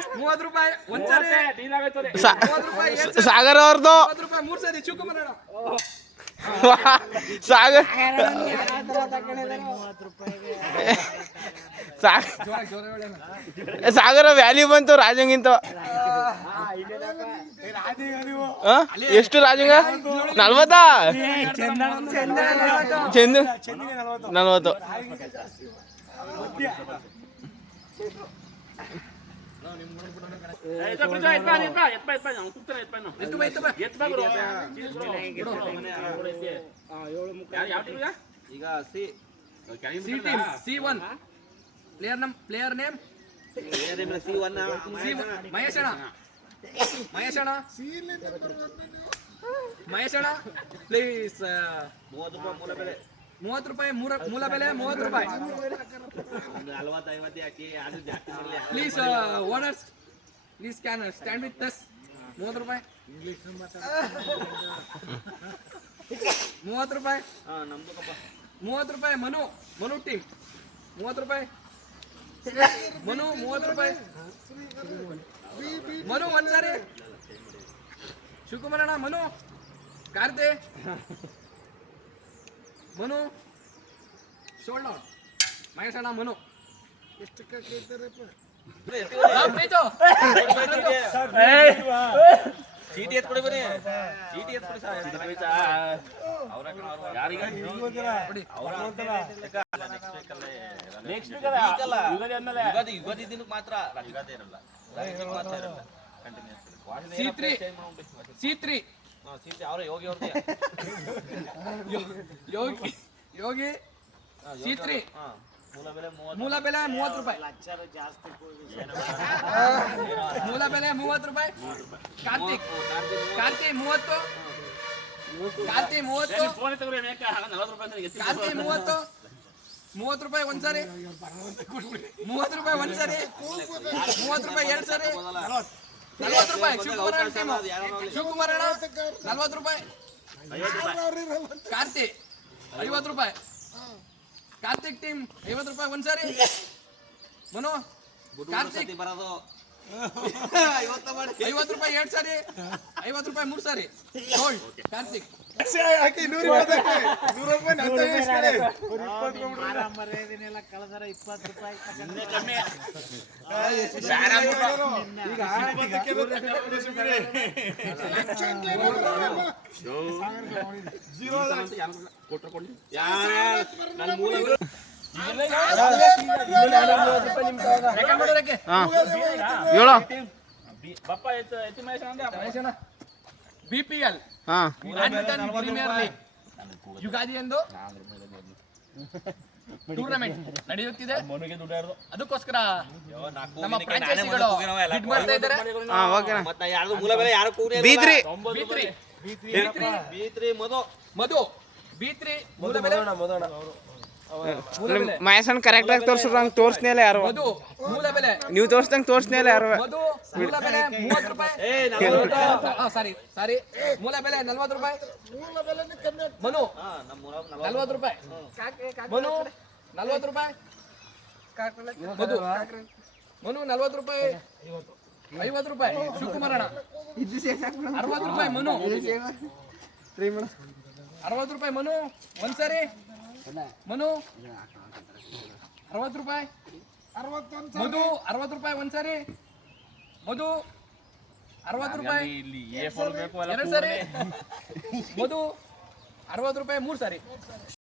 30 ರೂಪಾಯಿ ಒಂದ್ಸರಿ ಸಾಗರ್ ಅವ್ರದ್ದು 30 ರೂಪಾಯಿ 3 ಸರಿ ಶಿವಕುಮಾರ್ ಅಣ್ಣ ಸಾಗರ್ ಸಾಗರ ವ್ಯಾಲ್ಯೂ ಬಂತು ರಾಜಂಗಿಂತ ಎಷ್ಟು ರಾಜಂಗ 40 ಚಂದು 40 ಈಗ C1 player name C1 Mahesh ಅಣ್ಣ ಪ್ಲೀಸ್ 30 ರೂಪಾಯಿ ಮೂಲ ಬೆಲೆ 30 ರೂಪಾಯಿ please owners please stand with us 30 ರೂಪಾಯಿ 30 ರೂಪಾಯಿ 30 ರೂಪಾಯಿ ಮನು ಟೀಮ್ 30 ರೂಪಾಯಿ ಮನು 30 ರೂಪಾಯಿ ಮನು ಒಂದ್ಸಾರಿ ಶಿವಕುಮಾರ್ ಅಣ್ಣ ಮನು ಕಾರ್ತೆ ಮನು ಶೋಲ್ಡ್ ಔಟ್ ಮಹೇಶ್ ಅಣ್ಣ ಮನು ಎಷ್ಟು ಚೀಟಿ ಎತ್ಕೊಡಿ ಬನ್ನಿ ಚೀಟಿ ಎತ್ಕೊಡಿ ಯುಗಾದಿ ದಿನಕ್ಕೆ ಮಾತ್ರ ಇರಲ್ಲ C3 ಅವರೇ ಯೋಗಿ ಯೋಗಿ C3 ಮೂಲ ಬೆಲೆ 30 ರೂಪಾಯಿ ಮೂಲ ಬೆಲೆ 30 ರೂಪಾಯಿ ಕಾರ್ತಿಕ್ 30 ಕಾರ್ತಿಕ್ 30 ರೂಪಾಯಿ ಒಂದ್ಸರಿ 30 ರೂಪಾಯಿ ಒಂದ್ಸರಿ 30 ರೂಪಾಯಿ ಎರಡ್ ಸರಿ 40 ರೂಪಾಯಿ ಶಿವಕುಮಾರ್ ಅಣ್ಣ 40 ರೂಪಾಯಿ ಕಾರ್ತಿಕ್ 50 ರೂಪಾಯಿ ಕಾರ್ತಿಕ್ ಟೀಮ್ 50 ರೂಪಾಯಿ ಒಂದ್ಸರಿ ಮನು ಕಾರ್ತಿಕ್ 50 ರೂಪಾಯಿ ಎರಡ್ ಸಾರಿ 50 ರೂಪಾಯಿ 3 ಸಾರಿ Karthik BPL badminton premier league Ugadi ಎಂದು ಟೂರ್ನಮೆಂಟ್ ನಡೆಯುತ್ತಿದೆ. ಅದಕ್ಕೋಸ್ಕರ ನಮ್ಮ ಫ್ರಾಂಚೈಸಿಗಳು ಬಿಡ್ ಮಾಡ್ತಾ ಇದ್ದಾರೆ. ಮಧು B3 ಮೂಲ ಬೆಲೆ ಮಹೇಶನ್ ಕರೆಕ್ಟ್ ಆಗಿ ತೋರ್ಸಂಗ್ ತೋರ್ಸ್ನೇಲ್ಲ ಯಾರು ಮಧು ಮೂಲ ಬೆಲೆ ನೀವು ತೋರ್ಸ್ದಂಗ್ ತೋರ್ಸ್ನೇಲ್ಲ ಯಾರು ಮಧು ಮೂಲ ಬೆಲೆ 30 ರೂಪಾಯಿ ಸಾರಿ ಮೂಲ ಬೆಲೆ 40 ರೂಪಾಯಿ ಮನು 40 ರೂಪಾಯಿ ಮನು 40 ರೂಪಾಯಿ ಮಧು ಮನು 40 ರೂಪಾಯಿ 50 ರೂಪಾಯಿ ಶಿವಕುಮಾರ್ ಅಣ್ಣ 60 ರೂಪಾಯಿ ಮನು 60 ರೂಪಾಯಿ ಮನು ಒಂದ್ಸರಿ ಮನು 60 ರೂಪಾಯಿ ಮಧು 60 ರೂಪಾಯಿ ಒಂದ್ಸರಿ ಮಧು 60 ರೂಪಾಯಿ ಎರಡು ಸರಿ ಮಧು 60 ರೂಪಾಯಿ 3 ಸಾರಿ